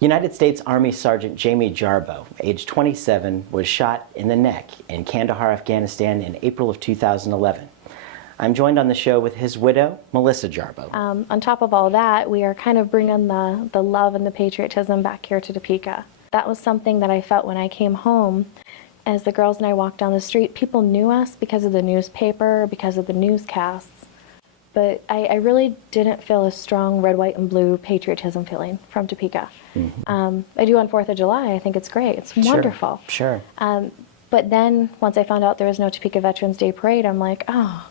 United States Army Sergeant Jamie Jarboe, age 27, was shot in the neck in Kandahar, Afghanistan in April of 2011. I'm joined on the show with his widow, Melissa Jarboe. On top of all that, we are kind of bringing the love and the patriotism back here to Topeka. That was something that I felt when I came home. As the girls and I walked down the street, people knew us because of the newspaper, because of the newscasts. But I really didn't feel a strong red, white, and blue patriotism feeling from Topeka. Mm-hmm. I do on 4th of July. I think it's great. It's wonderful. Sure. But then once I found out there was no Topeka Veterans Day Parade, I'm like, oh,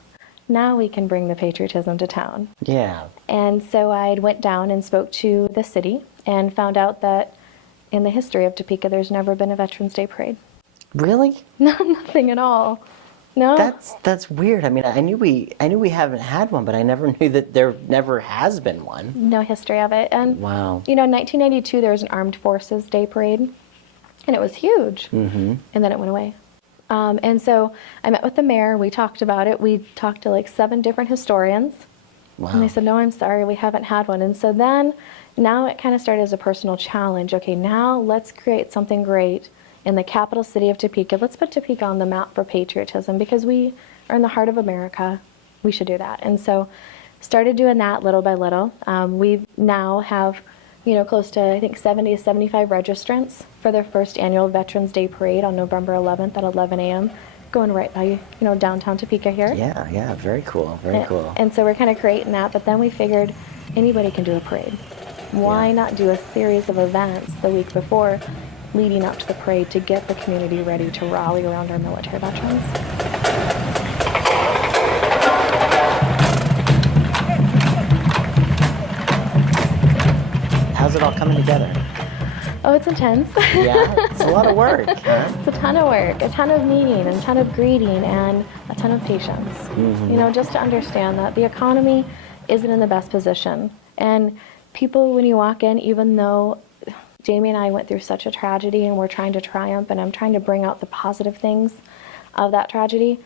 now we can bring the patriotism to town. Yeah. And so I went down and spoke to the city and found out that in the history of Topeka, there's never been a Veterans Day Parade. Really? No, nothing at all. No. That's weird. I mean, I knew we haven't had one, but I never knew that there never has been one. No history of it. And wow. You know, in 1992 there was an Armed Forces Day Parade, and it was huge. Mm-hmm. And then it went away. And so I met with the mayor. We talked about it. We talked to like 7 different historians. Wow. And they said, no, I'm sorry, we haven't had one. And so then now it kind of started as a personal challenge. Okay, now let's create something great in the capital city of Topeka. Let's put Topeka on the map for patriotism because we are in the heart of America. We should do that. And so started doing that little by little. We now have, you know, close to, I think, 70 to 75 registrants for their first annual Veterans Day Parade on November 11th at 11 a.m. going right by, you know, downtown Topeka here. Yeah, very cool, very cool. And so we're kind of creating that, but then we figured anybody can do a parade. Why not do a series of events the week before leading up to the parade to get the community ready to rally around our military veterans? How's it all coming together? Oh, it's intense. Yeah, it's a lot of work, huh? It's a ton of work, a ton of meeting, a ton of greeting, and a ton of patience. Mm-hmm. You know, just to understand that the economy isn't in the best position. And people, when you walk in, even though Jamie and I went through such a tragedy and we're trying to triumph and I'm trying to bring out the positive things of that tragedy,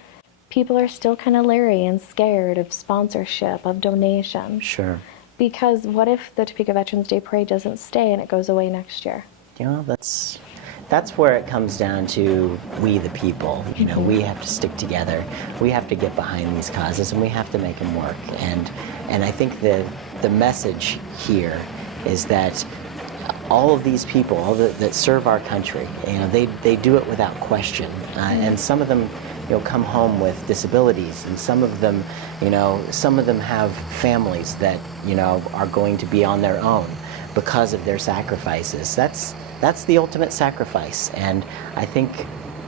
people are still kind of leery and scared of sponsorship, of donation. Sure. Because what if the Topeka Veterans Day Parade doesn't stay and it goes away next year? You know, that's where it comes down to we the people. You know, we have to stick together. We have to get behind these causes and we have to make them work. And I think the message here is that all of these people, that serve our country, you know, they do it without question. And some of them, you know, come home with disabilities, and some of them, you know, have families that, you know, are going to be on their own because of their sacrifices. That's the ultimate sacrifice, and I think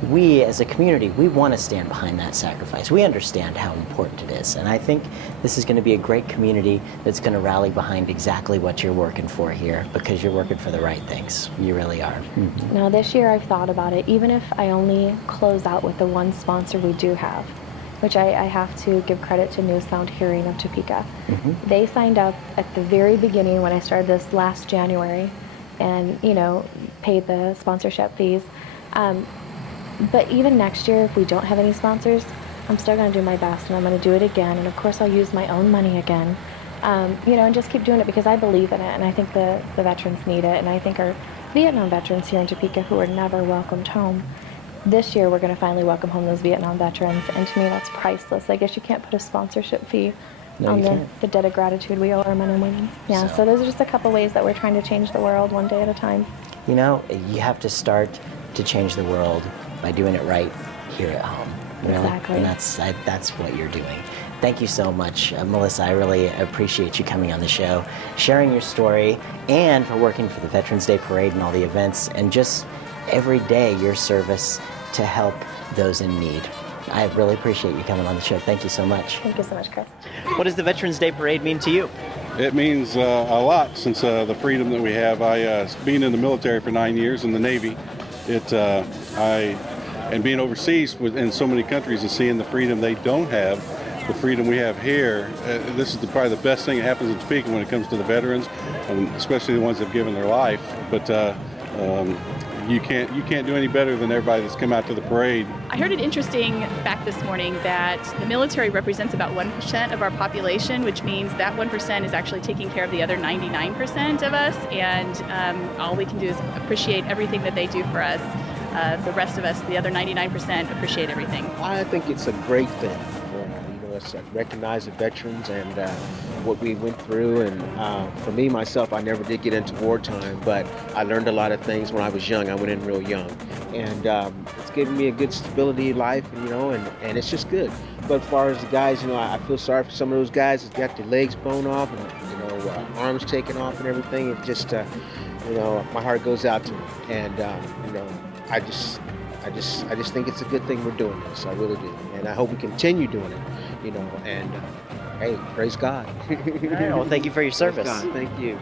we as a community, we want to stand behind that sacrifice. We understand how important it is, and I think this is going to be a great community that's going to rally behind exactly what you're working for here, because you're working for the right things. You really are. Mm-hmm. Now this year I've thought about it, even if I only close out with the one sponsor we do have, which I have to give credit to New Sound Hearing of Topeka. Mm-hmm. They signed up at the very beginning when I started this last January and, you know, paid the sponsorship fees. But even next year, if we don't have any sponsors, I'm still going to do my best, and I'm going to do it again. And of course, I'll use my own money again, you know, and just keep doing it because I believe in it, and I think the veterans need it. And I think our Vietnam veterans here in Topeka who were never welcomed home, this year we're going to finally welcome home those Vietnam veterans. And to me, that's priceless. I guess you can't put a sponsorship fee on the debt of gratitude we owe our men and women. Yeah, so those are just a couple ways that we're trying to change the world one day at a time. You know, you have to start to change the world by doing it right here at home. Really? Exactly. And that's what you're doing. Thank you so much, Melissa. I really appreciate you coming on the show, sharing your story, and for working for the Veterans Day Parade and all the events, and just every day your service to help those in need. I really appreciate you coming on the show. Thank you so much. Thank you so much, Chris. What does the Veterans Day Parade mean to you? It means a lot since the freedom that we have. Being in the military for 9 years in the Navy, and being overseas in so many countries and seeing the freedom they don't have, the freedom we have here, this is probably the best thing that happens in Topeka when it comes to the veterans, especially the ones that have given their life. But you can't do any better than everybody that's come out to the parade. I heard an interesting fact this morning that the military represents about 1% of our population, which means that 1% is actually taking care of the other 99% of us, and all we can do is appreciate everything that they do for us. The rest of us, the other 99%, appreciate everything. I think it's a great thing. It's recognize the veterans and what we went through. And for me, myself, I never did get into wartime, but I learned a lot of things when I was young. I went in real young. And it's given me a good stability in life, and it's just good. But as far as the guys, I feel sorry for some of those guys that got their legs blown off and, arms taken off and everything. It just, my heart goes out to them. And, I just think it's a good thing we're doing this. I really do. And I hope we continue doing it, and hey, praise God. All right, well, thank you for your service. Praise God. Thank you.